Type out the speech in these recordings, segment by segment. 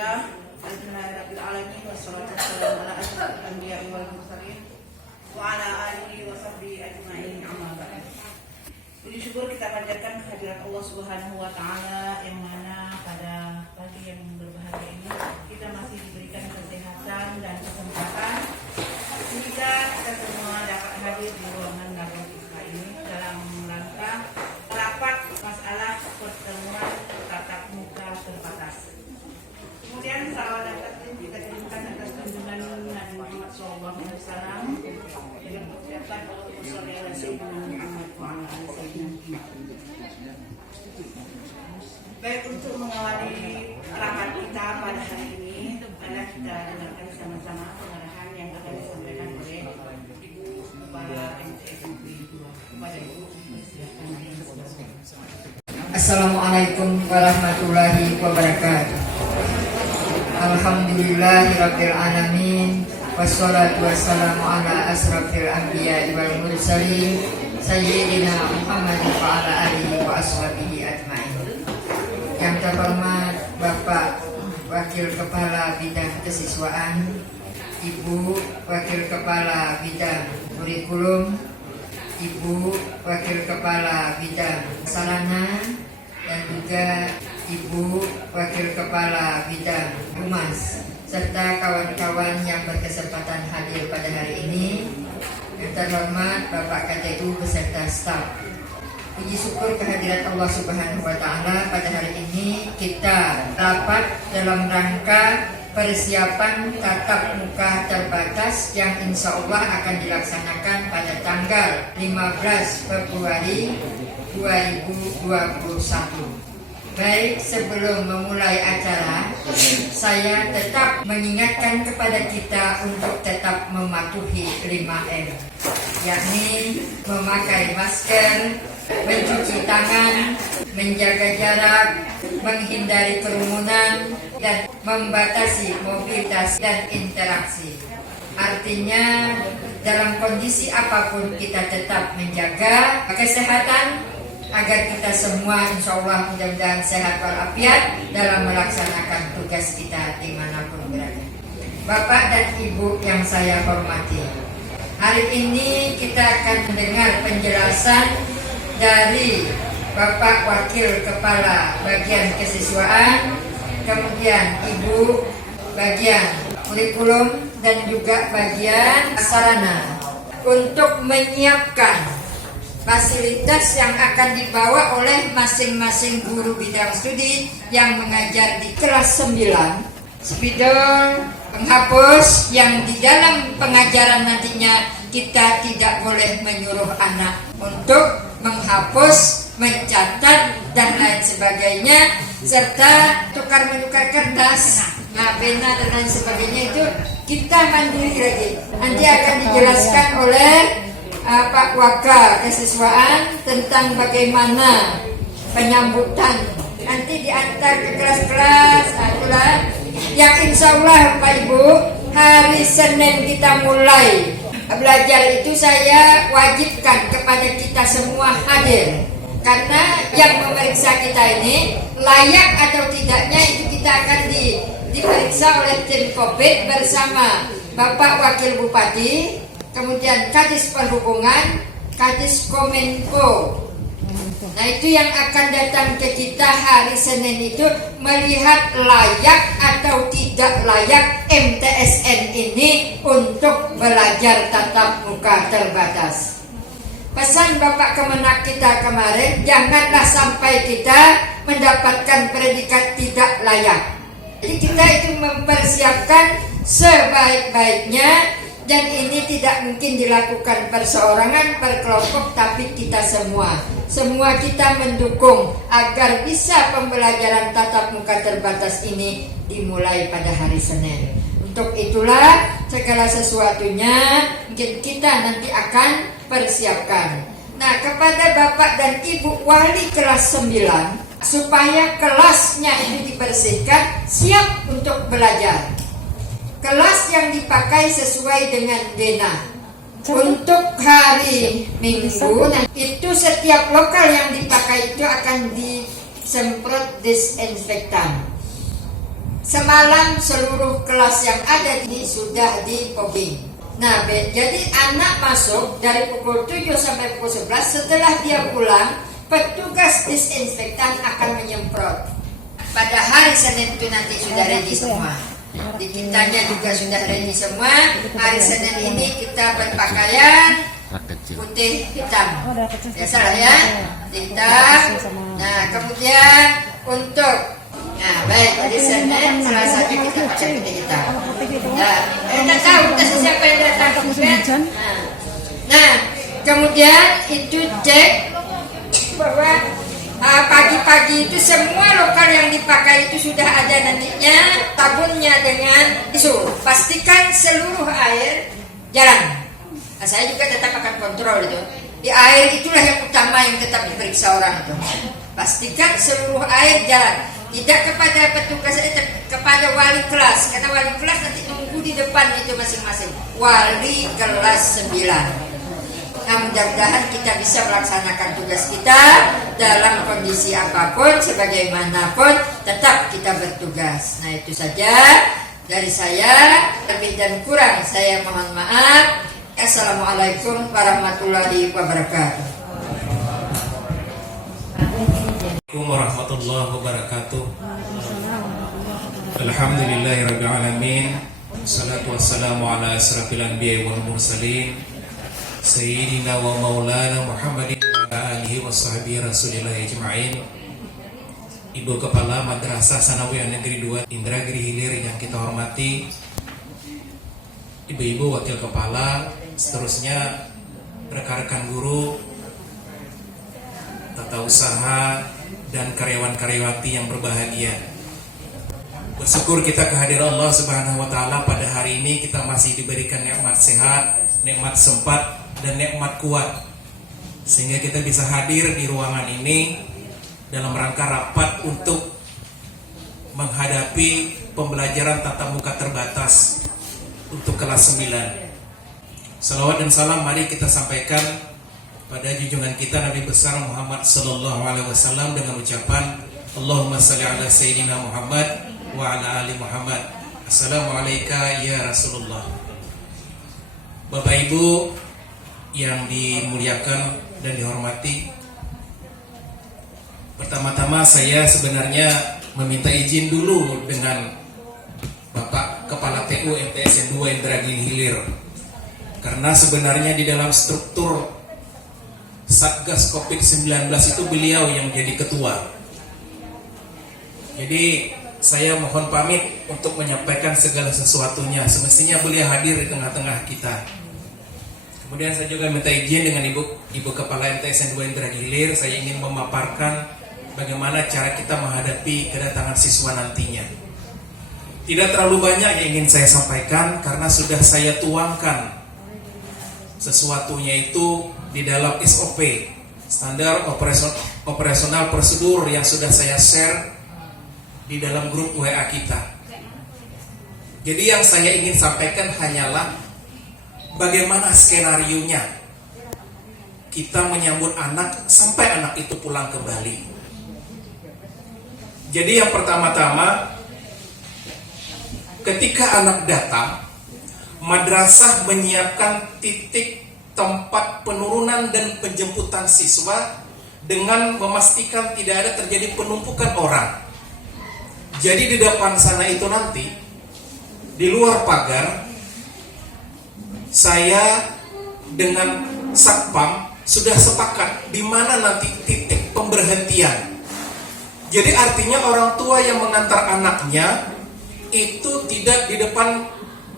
Alhamdulillah, Alhamdulillahirabbil alamin wassalatu wassalamu ala asyrofil anbiya'i wal mursalin wa ala alihi wa sahbihi ajma'in, amma ba'd. Puji syukur kita panjatkan kehadirat Allah Subhanahu wa taala yang mana pada pagi yang berbahagia ini kita masih diberikan kesehatan dan kesempatan sehingga kita semua dapat hadir di ruangan Darul Islah ini dalam rangka rapat masalah pertemuan tatap muka terbatas. Kemudian salawat dan taslim kita kirimkan atas junjungan Nabi Muhammad SAW dengan mengucapkan Allahumma sholli ala sayyidina Muhammad wa ala ali sayyidina Muhammad. Baik, untuk mengawali rapat kita pada hari ini, mari kita dengarkan sama-sama pengarahan yang akan disampaikan oleh Ibu Kepala MCSMP 2. Kepada Ibu, silakan. Assalamualaikum warahmatullahi wabarakatuh. Alhamdulillahirabbil alamin wassalatu wassalamu ala asrofil anbiya'i wal mursalin sayyidina Muhammad wa ala alihi wa ashabihi ajmain. Yang terhormat Bapak Wakil Kepala Bidang Kesiswaan, Ibu Wakil Kepala Bidang Kurikulum, Ibu Wakil Kepala Bidang Sarana, dan juga Ibu Wakil Kepala Bidang Humas, serta kawan-kawan yang berkesempatan hadir pada hari ini. Yang terhormat Bapak KTU beserta staf. Puji syukur kehadirat Allah Subhanahu wa taala pada hari ini kita rapat dalam rangka persiapan tatap muka terbatas yang insya Allah akan dilaksanakan pada tanggal 15 Februari 2021. Baik, sebelum memulai acara, saya tetap mengingatkan kepada kita untuk tetap mematuhi 5M, yakni memakai masker, mencuci tangan, menjaga jarak, menghindari kerumunan, dan membatasi mobilitas dan interaksi. Artinya, dalam kondisi apapun kita tetap menjaga kesehatan agar kita semua insya Allah mudah-mudahan sehat walafiat dalam melaksanakan tugas kita dimanapun berada. Bapak dan Ibu yang saya hormati, hari ini kita akan mendengar penjelasan dari Bapak Wakil Kepala Bagian Kesiswaan, kemudian Ibu Bagian Kurikulum, dan juga Bagian Sarana untuk menyiapkan fasilitas yang akan dibawa oleh masing-masing guru bidang studi yang mengajar di kelas 9, spidol, penghapus, yang di dalam pengajaran nantinya kita tidak boleh menyuruh anak untuk menghapus, mencatat, dan lain sebagainya, serta tukar-menukar kertas, pena, dan lain sebagainya itu kita mandiri lagi. Nanti akan dijelaskan oleh Pak Waka Kesiswaan tentang bagaimana penyambutan nanti diantar ke kelas-kelas. Itulah yang insya Allah Pak Ibu hari Senin kita mulai belajar itu saya wajibkan kepada kita semua hadir, karena yang memeriksa kita ini layak atau tidaknya itu kita akan diperiksa oleh tim COVID bersama Bapak Wakil Bupati, kemudian Kadis Perhubungan, Kadis Kominfo. Nah, itu yang akan datang ke kita hari Senin itu melihat layak atau tidak layak MTSN ini untuk belajar tatap muka terbatas. Pesan Bapak Kemenak kita kemarin, janganlah sampai kita mendapatkan predikat tidak layak. Jadi kita itu mempersiapkan sebaik-baiknya. Dan ini tidak mungkin dilakukan perseorangan, per kelompok, tapi kita semua kita mendukung agar bisa pembelajaran tatap muka terbatas ini dimulai pada hari Senin. Untuk itulah segala sesuatunya mungkin kita nanti akan persiapkan. Nah, kepada Bapak dan Ibu wali kelas 9, supaya kelasnya ini dibersihkan, siap untuk belajar. Kelas yang dipakai sesuai dengan Dena. Untuk hari Minggu, itu setiap lokal yang dipakai itu akan disemprot disinfektan. Semalam seluruh kelas yang ada ini sudah dipogging. Nah, jadi anak masuk dari pukul 7 sampai pukul 11. Setelah dia pulang, petugas disinfektan akan menyemprot. Pada hari Senin itu nanti sudah ready semua. Di kitanya juga sudah ready semua. Hari Senin ini kita berpakaian putih hitam. Ya salah ya, hitam. Nah, kemudian untuk baik, hari Senin Selasanya kita pakai putih hitam. Nah, tahu siapa yang datang kemudian. Nah, kemudian itu cek bahwa pagi-pagi itu semua lokal yang dipakai itu sudah ada nantinya tabunnya dengan tisu. Pastikan seluruh air jalan. Nah, saya juga tetap akan kontrol itu. Di air itulah yang utama yang tetap diperiksa orang itu. Pastikan seluruh air jalan. Tidak kepada petugas, kepada wali kelas. Karena wali kelas nanti nunggu di depan itu masing-masing. Wali kelas 9. Nah, mudah-mudahan kita bisa melaksanakan tugas kita dalam kondisi apapun, sebagaimanapun, tetap kita bertugas. Nah, itu saja dari saya. Lebih dan kurang saya mohon maaf. Assalamualaikum warahmatullahi wabarakatuh. Assalamualaikum warahmatullahi wabarakatuh. Alhamdulillahirabbil alamin. Wassalatu wassalamu ala asrafil anbiya'i wal mursalin Sayyidina wa maulana Muhammadin wa ala alihi wa sahbihi rasulillah ajma'in. Ibu Kepala Madrasah Sanawiyah Negeri 2 Indragiri Hilir yang kita hormati, ibu-ibu wakil kepala, seterusnya rekan-rekan guru, tata usaha, dan karyawan-karyawati yang berbahagia. Bersyukur kita kehadiran Allah Subhanahu wa taala pada hari ini kita masih diberikan nikmat sehat, nikmat sempat, dan nikmat kuat, sehingga kita bisa hadir di ruangan ini dalam rangka rapat untuk menghadapi pembelajaran tatap muka terbatas untuk kelas 9. Salawat dan salam mari kita sampaikan pada junjungan kita Nabi besar Muhammad sallallahu alaihi wasallam dengan ucapan Allahumma shalli ala sayyidina Muhammad wa ala ali Muhammad. Assalamualaikum ya Rasulullah. Bapak Ibu yang dimuliakan dan dihormati, pertama-tama saya sebenarnya meminta izin dulu dengan Bapak Kepala TU MTSN 2 Indragiri Hilir, karena sebenarnya di dalam struktur Satgas COVID-19 itu beliau yang jadi ketua. Jadi saya mohon pamit untuk menyampaikan segala sesuatunya. Semestinya beliau hadir di tengah-tengah kita. Kemudian saya juga minta izin dengan Ibu Kepala MTSN 2 Indragiri Hilir. Saya ingin memaparkan bagaimana cara kita menghadapi kedatangan siswa nantinya. Tidak terlalu banyak yang ingin saya sampaikan karena sudah saya tuangkan sesuatunya itu di dalam SOP, standar operasional prosedur, yang sudah saya share di dalam grup WA kita. Jadi yang saya ingin sampaikan hanyalah bagaimana skenarionya kita menyambut anak sampai anak itu pulang kembali. Jadi yang pertama-tama, ketika anak datang, madrasah menyiapkan titik tempat penurunan dan penjemputan siswa dengan memastikan tidak ada terjadi penumpukan orang. Jadi di depan sana itu nanti, di luar pagar, saya dengan Satpam sudah sepakat di mana nanti titik pemberhentian. Jadi artinya orang tua yang mengantar anaknya itu tidak di depan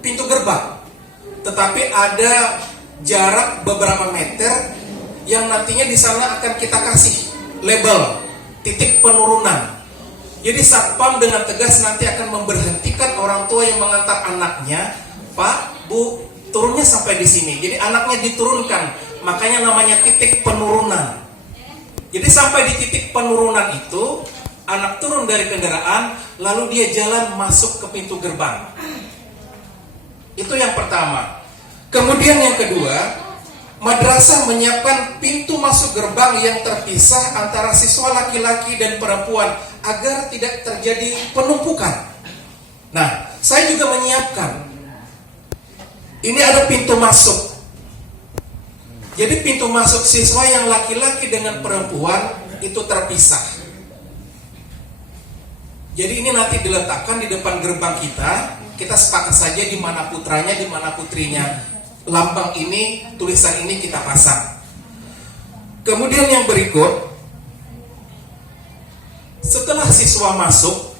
pintu gerbang, tetapi ada jarak beberapa meter yang nantinya di sana akan kita kasih label titik penurunan. Jadi Satpam dengan tegas nanti akan memberhentikan orang tua yang mengantar anaknya, Pak, Bu, turunnya sampai di sini. Jadi anaknya diturunkan, makanya namanya titik penurunan. Jadi sampai di titik penurunan itu, anak turun dari kendaraan, lalu dia jalan masuk ke pintu gerbang. Itu yang pertama. Kemudian yang kedua, madrasah menyiapkan pintu masuk gerbang yang terpisah antara siswa laki-laki dan perempuan agar tidak terjadi penumpukan. Nah, saya juga menyiapkan. Ini ada pintu masuk. Jadi pintu masuk siswa yang laki-laki dengan perempuan itu terpisah. Jadi ini nanti diletakkan di depan gerbang kita. Kita sepakat saja di mana putranya, di mana putrinya. Lambang ini, tulisan ini kita pasang. Kemudian yang berikut, setelah siswa masuk,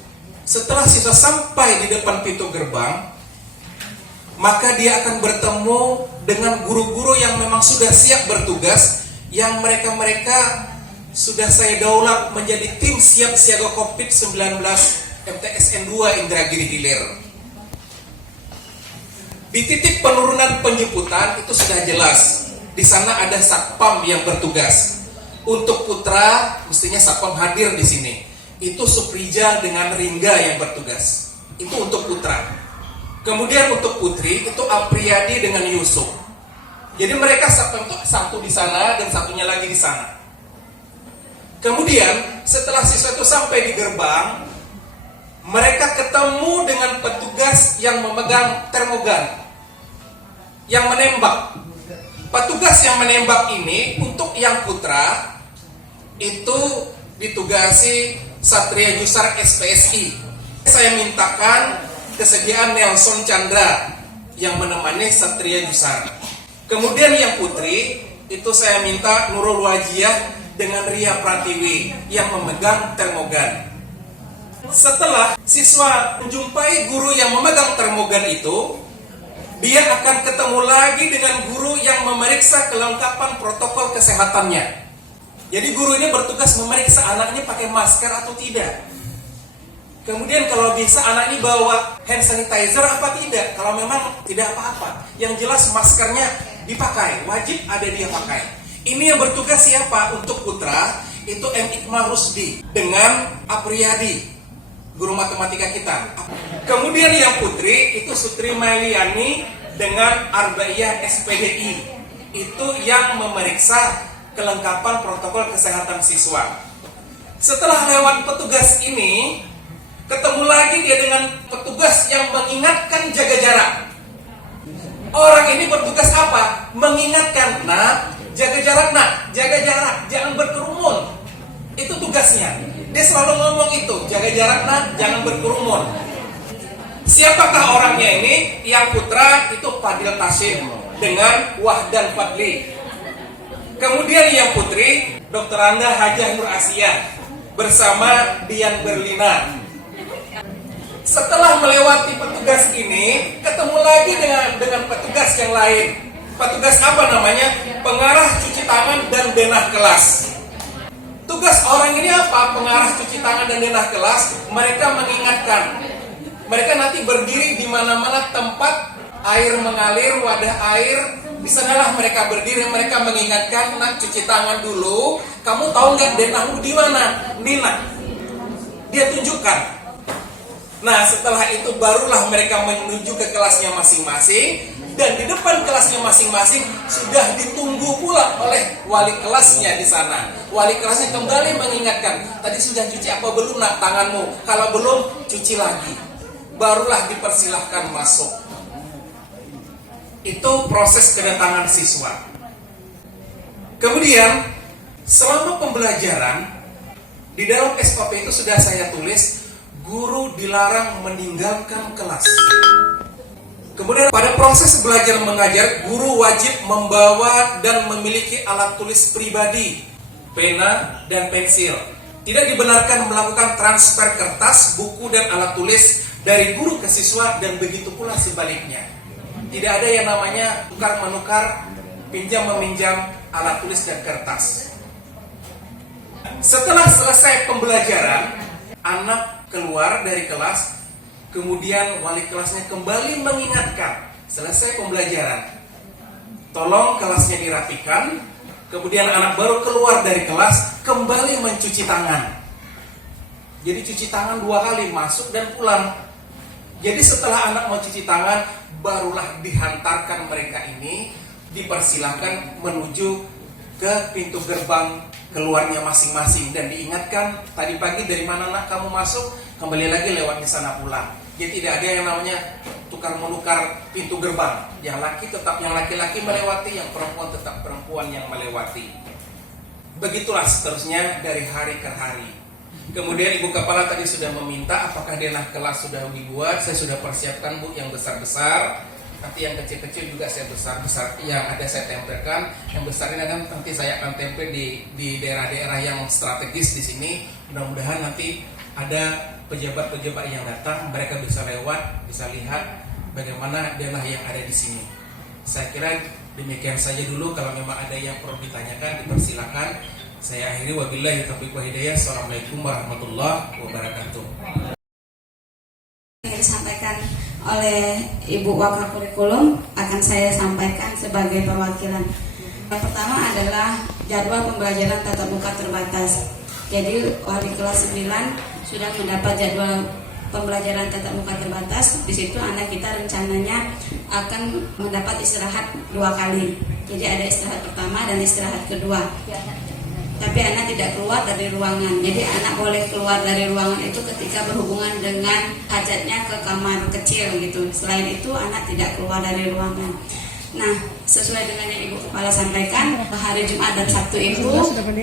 setelah siswa sampai di depan pintu gerbang, maka dia akan bertemu dengan guru-guru yang memang sudah siap bertugas, yang mereka sudah saya daulat menjadi tim siap siaga COVID-19 MTSN 2 Indragiri Hilir. Di titik penurunan penjemputan itu sudah jelas. Di sana ada satpam yang bertugas. Untuk putra mestinya satpam hadir di sini. Itu Suprijal dengan Ringga yang bertugas. Itu untuk putra. Kemudian untuk putri itu Apriyadi dengan Yusuf. Jadi mereka satu di sana dan satunya lagi di sana. Kemudian setelah siswa itu sampai di gerbang, mereka ketemu dengan petugas yang memegang termogan, yang menembak. Petugas yang menembak ini untuk yang putra itu ditugasi Satria Yusar SPSI. Saya mintakan kesediaan Nelson Chandra yang menemani Satria Yusar. Kemudian yang putri itu saya minta Nurul Wajiah dengan Ria Pratiwi yang memegang termogan. Setelah siswa menjumpai guru yang memegang termogan itu, dia akan ketemu lagi dengan guru yang memeriksa kelengkapan protokol kesehatannya. Jadi guru ini bertugas memeriksa anaknya pakai masker atau tidak. Kemudian kalau bisa anak ini bawa hand sanitizer apa tidak. Kalau memang tidak apa-apa, yang jelas maskernya dipakai, wajib ada dia pakai. Ini yang bertugas siapa? Untuk putra itu M. Iqmal Rusdi dengan Apriyadi, guru matematika kita. Kemudian yang putri itu Sutri Mailiani dengan Arbaiyah SPDI. Itu yang memeriksa kelengkapan protokol kesehatan siswa. Setelah lewat petugas ini, ketemu lagi dia dengan petugas yang mengingatkan jaga jarak. Orang ini bertugas apa? Mengingatkan, jaga jarak jaga jarak, jangan berkerumun. Itu tugasnya. Dia selalu ngomong itu, jaga jarak jangan berkerumun. Siapakah orangnya ini? Yang putra itu Fadil Tasim dengan Wahdan Fadli. Kemudian yang putri Dr. Anda Hajah Nur Asia bersama Dian Berlina. Setelah melewati petugas ini, ketemu lagi dengan petugas yang lain. Petugas apa namanya? Pengarah cuci tangan dan denah kelas. Tugas orang ini apa? Pengarah cuci tangan dan denah kelas. Mereka mengingatkan. Mereka nanti berdiri di mana-mana tempat air mengalir, wadah air. Di sanalah mereka berdiri. Mereka mengingatkan, cuci tangan dulu. Kamu tahu nggak denahmu di mana? Nina. Dia tunjukkan. Nah, setelah itu barulah mereka menuju ke kelasnya masing-masing. Dan di depan kelasnya masing-masing sudah ditunggu pula oleh wali kelasnya di sana. Wali kelasnya kembali mengingatkan, tadi sudah cuci apa belum tanganmu? Kalau belum, cuci lagi. Barulah dipersilahkan masuk. Itu proses kedatangan siswa. Kemudian, selama pembelajaran, di dalam SOP itu sudah saya tulis, guru dilarang meninggalkan kelas. Kemudian pada proses belajar mengajar, guru wajib membawa dan memiliki alat tulis pribadi, pena dan pensil. Tidak dibenarkan melakukan transfer kertas, buku dan alat tulis dari guru ke siswa dan begitu pula sebaliknya. Tidak ada yang namanya tukar-menukar, pinjam-meminjam alat tulis dan kertas. Setelah selesai pembelajaran, anak keluar dari kelas, kemudian wali kelasnya kembali mengingatkan, selesai pembelajaran, tolong kelasnya dirapikan. Kemudian anak baru keluar dari kelas, kembali mencuci tangan. Jadi cuci tangan 2 kali, masuk dan pulang. Jadi setelah anak mencuci tangan, barulah dihantarkan mereka ini, dipersilahkan menuju ke pintu gerbang keluarnya masing-masing. Dan diingatkan, tadi pagi dari mana nak kamu masuk, kembali lagi lewat di sana pulang. Jadi tidak ada yang namanya tukar menukar pintu gerbang. Yang laki tetap yang laki-laki melewati, yang perempuan tetap perempuan yang melewati. Begitulah seterusnya dari hari ke hari. Kemudian ibu kepala tadi sudah meminta apakah denah kelas sudah dibuat. Saya sudah persiapkan Bu yang besar-besar. Nanti yang kecil-kecil juga saya besar-besar. Yang ada saya tempelkan. Yang besar ini kan nanti saya akan tempel di daerah-daerah yang strategis di sini. Mudah-mudahan nanti ada pejabat-pejabat yang datang, mereka bisa lewat, bisa lihat bagaimana denah yang ada di sini. Saya kira demikian saja dulu. Kalau memang ada yang perlu ditanyakan, dipersilakan. Saya akhiri, wabillahi taufiq wal hidayah. Assalamualaikum warahmatullahi wabarakatuh. Yang disampaikan oleh Ibu Wakil Kurikulum akan saya sampaikan sebagai perwakilan. Yang pertama adalah jadwal pembelajaran tatap muka terbatas. Jadi wali kelas 9 sudah mendapat jadwal pembelajaran tatap muka terbatas. Di situ anak kita rencananya akan mendapat istirahat 2 kali. Jadi ada istirahat pertama dan istirahat kedua. Tapi anak tidak keluar dari ruangan. Jadi anak boleh keluar dari ruangan itu ketika berhubungan dengan hajatnya ke kamar kecil gitu. Selain itu anak tidak keluar dari ruangan. Nah, sesuai dengan yang Ibu Kepala sampaikan, hari Jumat dan Sabtu itu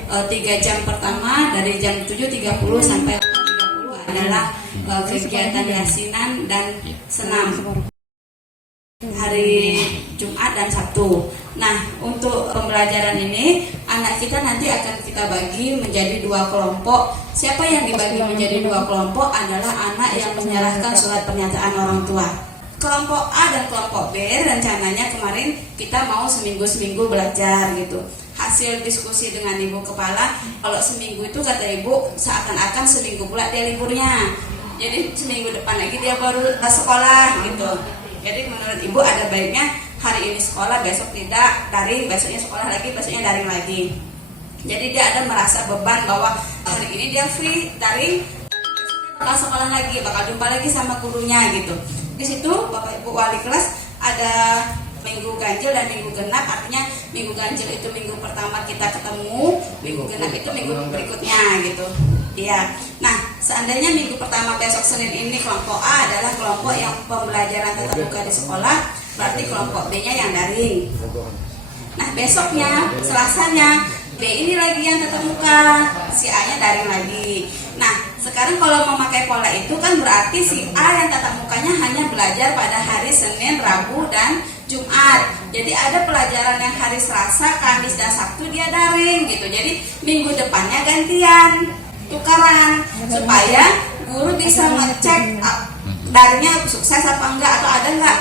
3 jam pertama dari jam 7.30 sampai 8.30 adalah kegiatan yasinan dan senam. Hari Jumat dan Sabtu. Nah, untuk pembelajaran ini anak kita nanti akan kita bagi menjadi 2 kelompok. Siapa yang dibagi menjadi 2 kelompok adalah anak yang menyerahkan surat pernyataan orang tua. Kelompok A dan kelompok B rencananya kemarin kita mau seminggu belajar gitu. Hasil diskusi dengan Ibu Kepala, kalau seminggu itu kata Ibu seakan-akan seminggu pula dia liburnya. Jadi seminggu depan lagi dia baru sekolah gitu. Jadi menurut Ibu ada baiknya hari ini sekolah, besok tidak, daring, besoknya sekolah lagi, besoknya daring lagi. Jadi dia ada merasa beban bahwa hari ini dia free, daring, bakal sekolah lagi, bakal jumpa lagi sama gurunya gitu. Di situ Bapak Ibu wali kelas ada minggu ganjil dan minggu genap. Artinya minggu ganjil itu minggu pertama kita ketemu, minggu genap itu minggu berikutnya gitu. Iya. Nah, seandainya minggu pertama besok Senin ini kelompok A adalah kelompok yang pembelajaran tatap muka di sekolah, berarti kelompok B-nya yang daring. Nah, besoknya Selasanya B ini lagi yang tatap muka, si A-nya daring lagi. Nah, sekarang kalau memakai pola itu kan berarti si A yang tatap mukanya hanya belajar pada hari Senin, Rabu, dan Jumat. Jadi ada pelajaran yang hari Selasa, Kamis, dan Sabtu dia daring gitu. Jadi minggu depannya gantian, tukaran, supaya guru bisa ngecek daringnya sukses apa enggak, atau ada enggak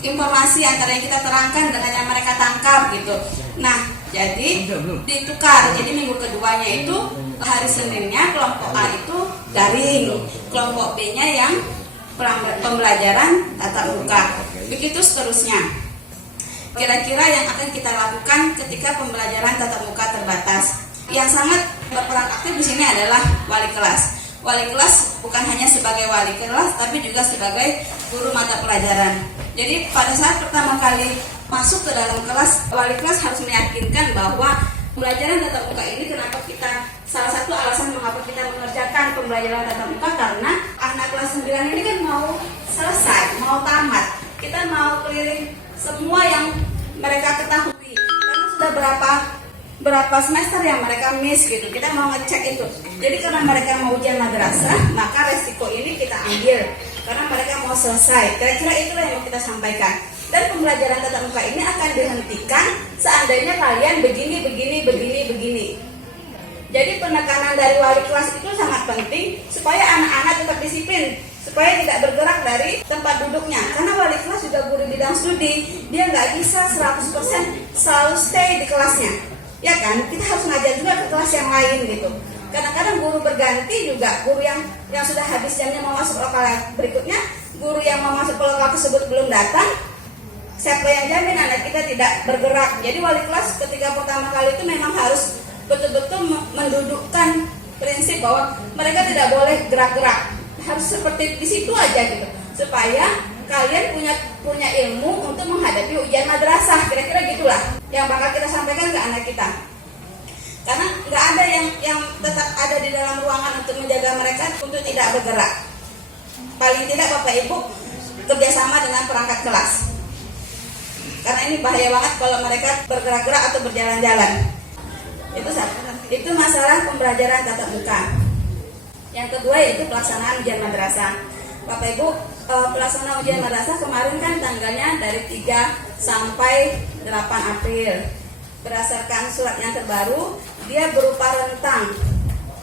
informasi antara yang kita terangkan dengan yang mereka tangkap gitu. Nah, jadi ditukar. Jadi minggu keduanya itu hari Seninnya kelompok A itu daring, kelompok B-nya yang pembelajaran tatap muka. Begitu seterusnya. Kira-kira yang akan kita lakukan ketika pembelajaran tatap muka terbatas. Yang sangat berperan aktif di sini adalah wali kelas. Wali kelas bukan hanya sebagai wali kelas, tapi juga sebagai guru mata pelajaran. Jadi pada saat pertama kali masuk ke dalam kelas, wali kelas harus meyakinkan bahwa pembelajaran tatap muka ini kenapa kita, salah satu alasan mengapa kita mengerjakan pembelajaran tatap muka karena anak kelas 9 ini kan mau selesai, mau tamat. Kita mau keliling semua yang mereka ketahui. Karena sudah berapa semester yang mereka miss gitu. Kita mau ngecek itu. Jadi karena mereka mau ujian madrasah, maka resiko ini kita ambil karena mereka mau selesai. Kira-kira itulah yang mau kita sampaikan. Dan pembelajaran tatap muka ini akan dihentikan seandainya kalian begini. Jadi penekanan dari wali kelas itu sangat penting supaya anak-anak tetap disiplin, supaya tidak bergerak dari tempat duduknya. Karena wali kelas juga guru bidang studi, dia nggak bisa 100% selalu stay di kelasnya. Ya kan, kita harus ngajar juga ke kelas yang lain gitu. Kadang-kadang guru berganti juga, guru yang sudah habis jamnya mau masuk lokal berikutnya, guru yang mau masuk ke lokal tersebut belum datang, siapa yang jamin anak kita tidak bergerak. Jadi wali kelas ketika pertama kali itu memang harus betul-betul mendudukkan prinsip bahwa mereka tidak boleh gerak-gerak, harus seperti di situ aja gitu, supaya kalian punya ilmu untuk menghadapi ujian madrasah. Kira-kira gitulah yang bakal kita sampaikan ke anak kita. Karena nggak ada yang tetap ada di dalam ruangan untuk menjaga mereka untuk tidak bergerak. paling tidak Bapak Ibu kerjasama dengan perangkat kelas. Karena ini bahaya banget kalau mereka bergerak-gerak atau berjalan-jalan. Itu satu. Itu masalah pembelajaran tatap muka. Yang kedua yaitu pelaksanaan ujian madrasah. Bapak Ibu, pelaksanaan ujian madrasah kemarin kan tanggalnya dari 3 sampai 8 April. Berdasarkan surat yang terbaru, dia berupa rentang.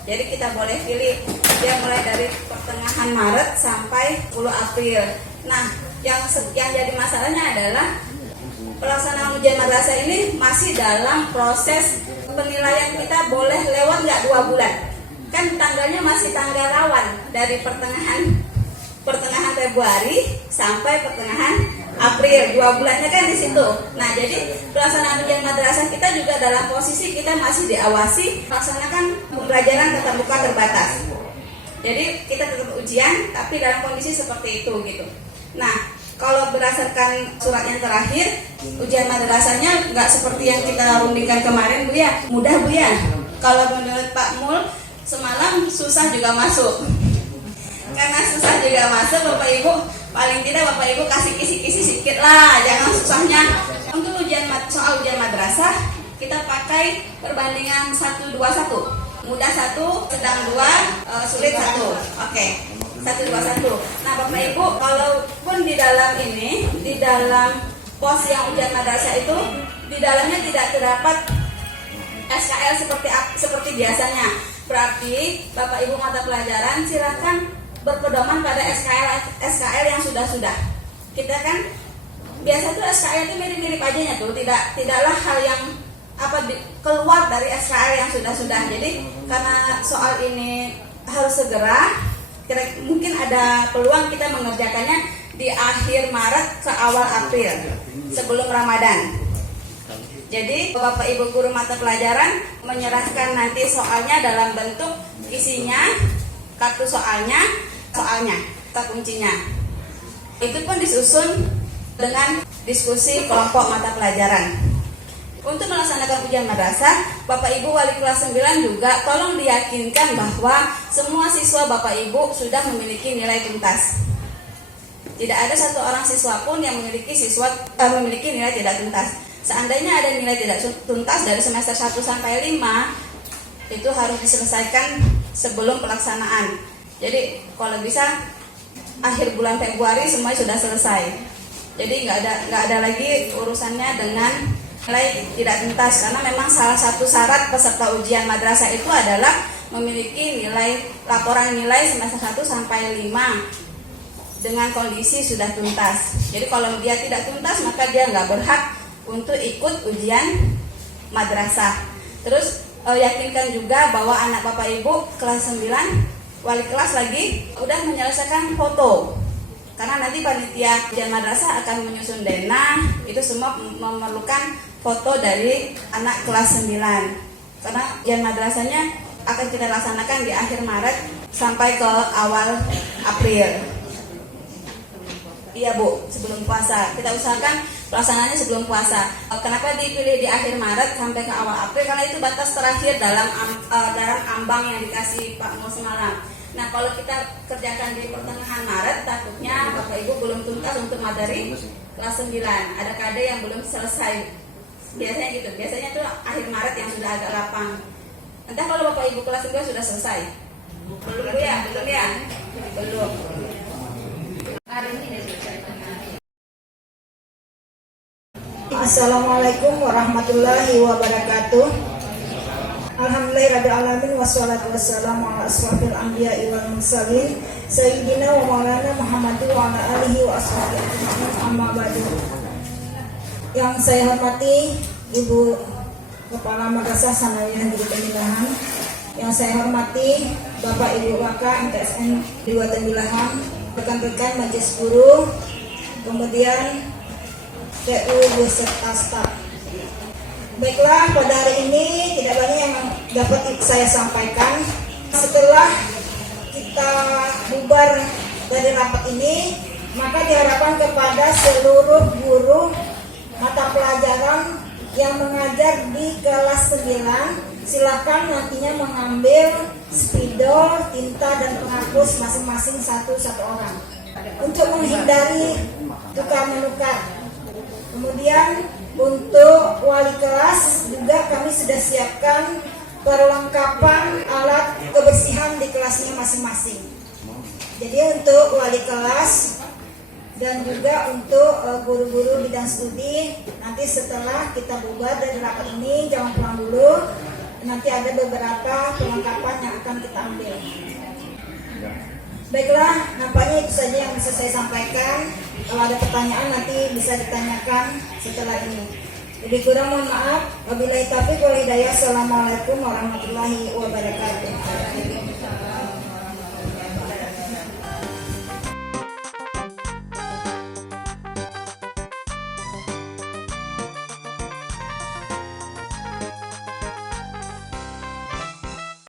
Jadi kita boleh pilih dia mulai dari pertengahan Maret sampai 10 April. Nah, yang jadi masalahnya adalah pelaksanaan ujian madrasah ini masih dalam proses penilaian. Kita boleh lewat nggak 2 bulan? Kan tanggalnya masih tanggal rawan dari pertengahan Februari sampai pertengahan April, 2 bulannya kan di situ. Nah, jadi pelaksanaan ujian madrasah kita juga dalam posisi kita masih diawasi melaksanakan pembelajaran tatap muka terbatas. Jadi kita tetap ujian, tapi dalam kondisi seperti itu gitu. Nah, kalau berdasarkan surat yang terakhir, ujian madrasahnya nggak seperti yang kita rundingkan kemarin, Bu ya. Mudah, Bu ya. Kalau menurut Pak Mul, semalam susah juga masuk. Karena susah juga masuk, Bapak Ibu, paling tidak Bapak Ibu kasih kisi-kisi sedikit lah, jangan susahnya. Untuk soal ujian madrasah, kita pakai perbandingan 1-2-1. Mudah 1, sedang 2, sulit 1. Oke. 1-2-1. Nah, Bapak Ibu, kalaupun di dalam pos yang ujian madrasah itu, di dalamnya tidak terdapat SKL seperti biasanya. Berarti Bapak Ibu mata pelajaran silakan berpedoman pada SKL yang sudah. Kita kan biasa tuh SKL itu mirip-mirip aja tuh, tidaklah hal yang keluar dari SKL yang sudah. Jadi karena soal ini harus segera, mungkin ada peluang kita mengerjakannya di akhir Maret ke awal April sebelum Ramadan. Jadi Bapak Ibu guru mata pelajaran menyerahkan nanti soalnya dalam bentuk isinya, kartu soalnya, kata kuncinya. Itu pun disusun dengan diskusi kelompok mata pelajaran. Untuk melaksanakan ujian madrasah, Bapak Ibu wali kelas 9 juga tolong diyakinkan bahwa semua siswa Bapak Ibu sudah memiliki nilai tuntas. Tidak ada satu orang siswa pun yang memiliki nilai tidak tuntas. Seandainya ada nilai tidak tuntas dari semester 1 sampai 5, itu harus diselesaikan sebelum pelaksanaan. Jadi kalau bisa akhir bulan Februari semuanya sudah selesai. Jadi nggak ada lagi urusannya dengan nilai tidak tuntas, karena memang salah satu syarat peserta ujian madrasah itu adalah memiliki laporan nilai semester 1 sampai 5 dengan kondisi sudah tuntas. Jadi kalau dia tidak tuntas maka dia nggak berhak untuk ikut ujian madrasah. Terus yakinkan juga bahwa anak Bapak Ibu kelas 9 wali kelas lagi udah menyelesaikan foto, karena nanti panitia ujian madrasah akan menyusun denah. Itu semua memerlukan foto dari anak kelas 9, karena ujian madrasahnya akan kita laksanakan di akhir Maret sampai ke awal April. Iya Bu, sebelum puasa. Kita usahakan pelaksanaannya sebelum puasa. Kenapa dipilih di akhir Maret sampai ke awal April? Karena itu batas terakhir dalam ambang yang dikasih Pak Mul semalam. Nah, kalau kita kerjakan di pertengahan Maret, takutnya Bapak Ibu belum tuntas untuk materi kelas 9. Ada kade yang belum selesai. Biasanya gitu. Biasanya itu akhir Maret yang sudah agak lapang. Entah kalau Bapak Ibu kelas 9 sudah selesai. Belum ya? Belum. Assalamualaikum warahmatullahi wabarakatuh. Alhamdulillahirrahmanirrahim. Wassalatu wassalamu ala asrafil anbiya'i wal mursalin Sayyidina wa maulana Muhammadin wa ala alihi wa ashabihi ajma'in, amma ba'du. Yang saya hormati Ibu Kepala Madrasah Sanawiyah Negeri Tembilahan, yang saya hormati Bapak Ibu Waka MTSN Dewa Tembilahan, rekan-rekan majelis guru, kemudian TU beserta staf. Baiklah, pada hari ini tidak banyak yang dapat saya sampaikan. Setelah kita bubar dari rapat ini, maka diharapkan kepada seluruh guru mata pelajaran yang mengajar di kelas 9 silakan nantinya mengambil spidol, tinta dan penghapus masing-masing satu orang untuk menghindari tukar menukar. Kemudian untuk wali kelas juga kami sudah siapkan perlengkapan alat kebersihan di kelasnya masing-masing. Jadi untuk wali kelas dan juga untuk guru-guru bidang studi, nanti setelah kita bubar dari rapat ini jangan pulang dulu, nanti ada beberapa perlengkapan yang akan kita ambil. Baiklah, nampaknya itu saja yang bisa saya sampaikan. Kalau ada pertanyaan nanti bisa ditanyakan setelah ini. Lebih kurang mohon maaf. Wabillahi taufiq wal hidayah. Assalamualaikum warahmatullahi wabarakatuh.